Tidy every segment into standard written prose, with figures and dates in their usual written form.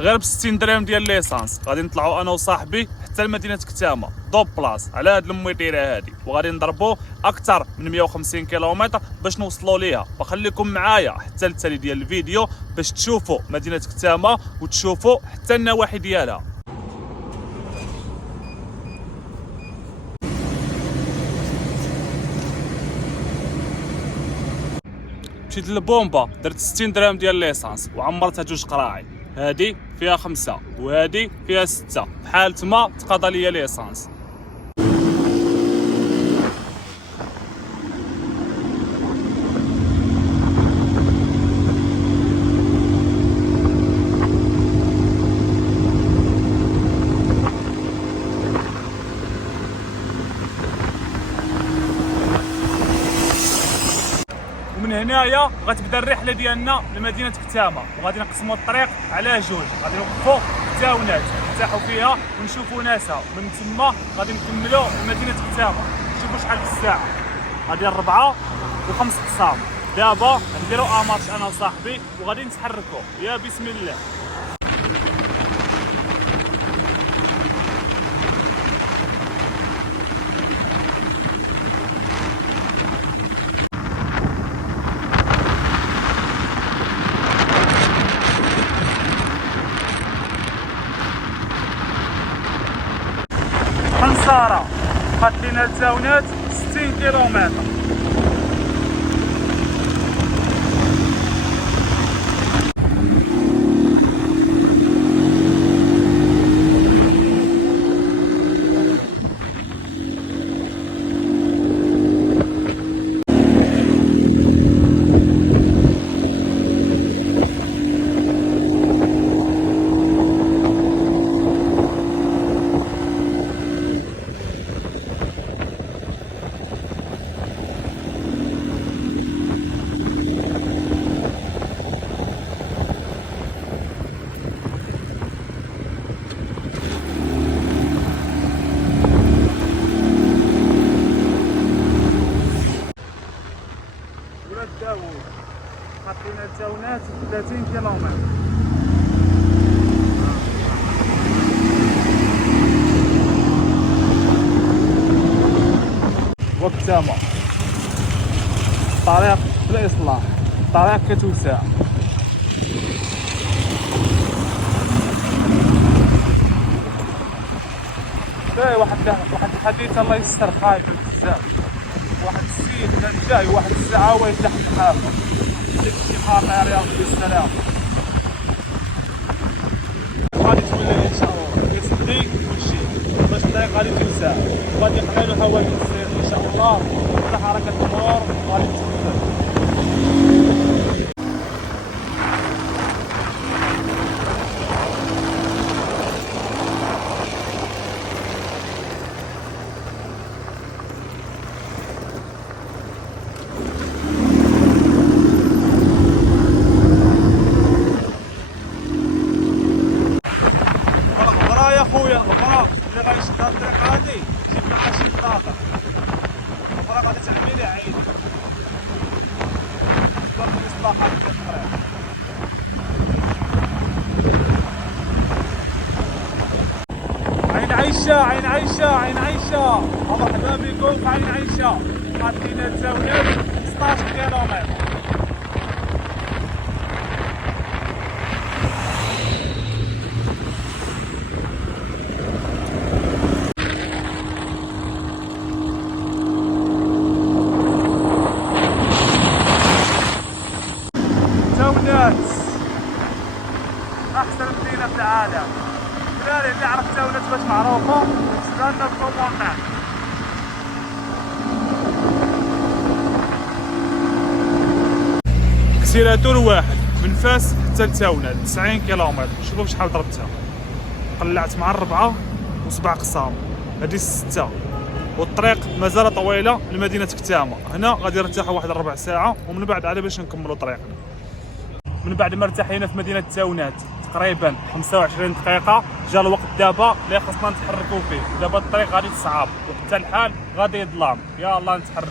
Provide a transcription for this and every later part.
غير ب 60 درهم ديال ليسانس غادي نطلعوا انا وصاحبي حتى لمدينه كتامه دوب بلاص على هاد الميطيره هادي، وغادي نضربوا اكثر من 150 كيلومتر باش نوصلوا ليها. فخليكم معايا حتى للتالي ديال الفيديو باش تشوفوا مدينه كتامه وتشوفوا حتى النواحي ديالها. مشيت للبومبا درت 60 درهم ديال ليسانس وعمرتها 2 قراعي، هادي فيها 5 وهادي فيها 6، بحال ما تقاضى ليا ليسانس. ومن هنايا غتبدا الرحله ديالنا لمدينه كتامه، وغادي نقسموا الطريق على جوج، غادي نوقفوا تاونات نرتاحوا فيها ونشوفوا ناسها، ومن تما غادي نكملوا لمدينه كتامه. شوفوا شحال في الساعه، غادي 4 و5 قصام. دابا نديروا امارش انا وصاحبي وغادي نتحركوا، يا بسم الله. خنصارة بقات لينا التاونات 60 كيلومتر. بقات لينا التاونات 30 كيلومتر. وكتامة الطريق في الإصلاح، الطريق كتوسع. واحد الحديث الله يستر خايف بزاف، واحد السيد كان جاي واحد الساعة وهو يفتح الحافة شي خاطر يا رياض بالسلام. غادي تولي ان شاء الله كتسدي كلشي باش الطريق غادي توسع، وغادي يقللوا هواء السير ان شاء الله، ولا حركة المرور غادي تتبدل. خويا الغرا اللي غيشد هاد الطريق هادي جيب معاه شي بطاطا، الغرا غادي تعمي ليه عين برك الاصلاحات ديال الطريق. عين عيشة عين عيشة عين عيشة، مرحبا بكم في عين عيشة. بقات لينا التاونات 16 كيلومتر. احسن مدينه في العالم. الدراري اللي عرف تاونات باش معروفه تستنى الكومونتات. كسيراتو الواحد من فاس حتى لتاونات 90 كيلومتر. شوفوا شحال ضربتها، قلعت مع 4 و7 قصام، هذه 6، والطريق مازال طويله لمدينه كتامه. هنا غادي نرتاحوا واحد 4 ساعه ومن بعد على باش نكملوا طريقنا. من بعد ما ارتاحينا في مدينه التاونات تقريبا 25 دقيقه، جا الوقت دابا اللي خصنا نتحركوا فيه. دابا الطريق غادي تصعب وحتى الحال غادي يظلم. يا الله نتحرك.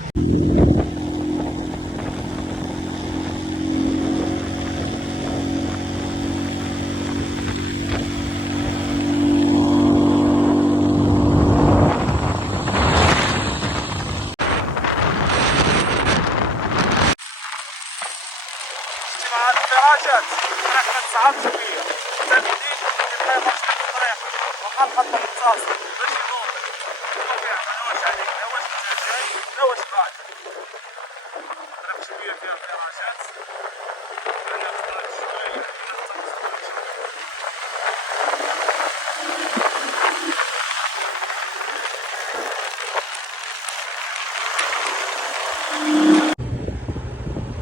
متصل ماشي نوضل الطبيعة ما نواش عليك لا واش انت جاي لا واش غادي. ضرب شوية فيها الفراجات أنا خطرت شوية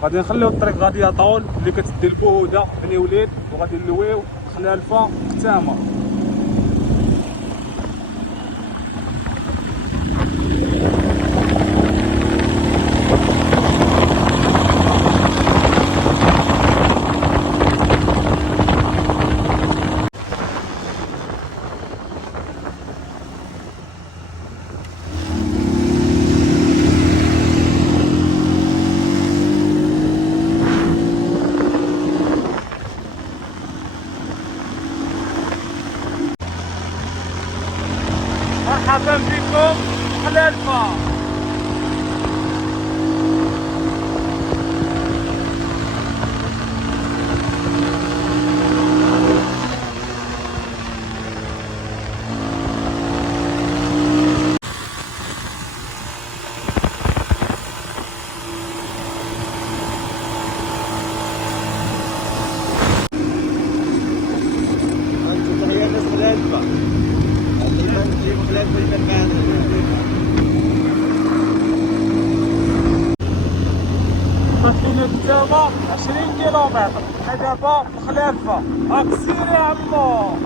غادي نخليو الطريق غادي طول اللي كتدي البهودة بني وليد وغادي نلويو خلالفة كتامة. مرحبا بكم خلالفة. خدينا كتامة 20 كيلومتر دابا خلالفة. هاك سير يا عمو.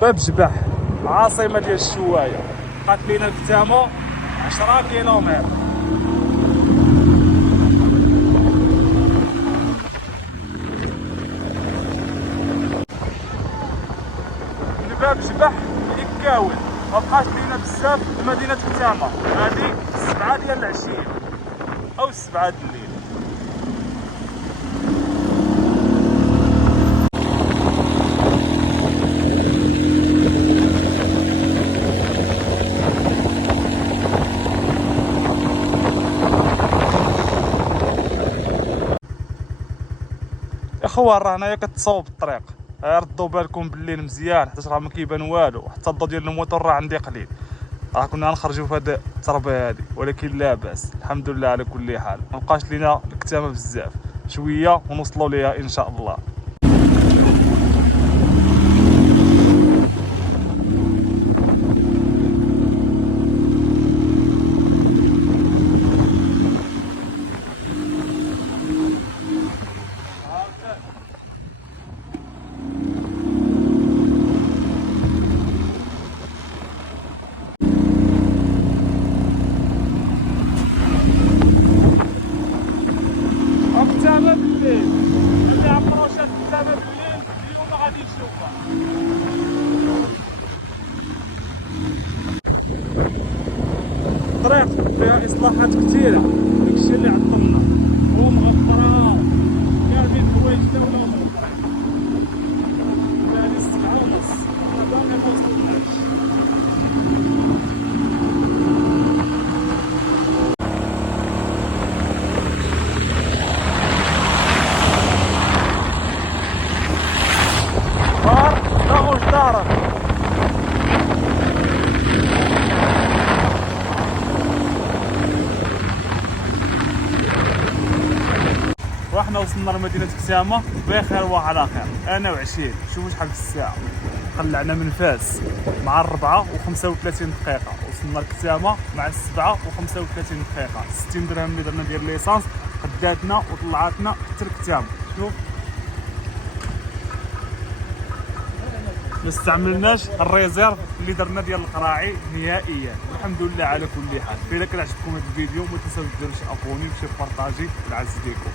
باب جبح العاصمة ديال الشواية بقات لينا الكتامة 10 كيلومتر. من باب جبح لكاول مبقاش لينا بزاف لمدينة كتامة. هادي 7 ديال العشية أو 7 د الليل. اخوان راه هنايا كتصاوب الطريق، ردوا بالكم بالليل مزيان حيت راه ما كيبان والو، حتى الضو ديال الموتور راه عندي قليل. راه كنا نخرجوا في هاد التربه هادي ولكن لا باس الحمد لله على كل حال. ما بقاش لينا الكتامه بزاف، شويه ونوصلوا ليها ان شاء الله. كتامة بالليل اللي عمرو شاف كتامة بالليل اليوم غادي يشوفها. الطريق فيها اصلاحات كثيرة، داكشي اللي عطلنا ومغفرة كاع بين الحوايج داولا في الطريق. هادي 7:30 باقي ما وصلناش. وحنا وصلنا لمدينة كتامة بخير وعلى خير. انا وعشير شوفوا شحال في الساعة. قلعنا من فاس مع 4:35 دقيقة، وصلنا لكتامة مع 7:35 دقيقة. 60 درهم اللي درنا ديال ليسانس قداتنا وطلعتنا حتى الكتام. شوف ما استعملناش الريزيرف اللي درنا ديال القراعي نهائيا. الحمد لله على كل حال. الا كان عجبكم هذا الفيديو ما تنساوش ديروا شي ابوني وشي بارطاجي بالعز ديالكم.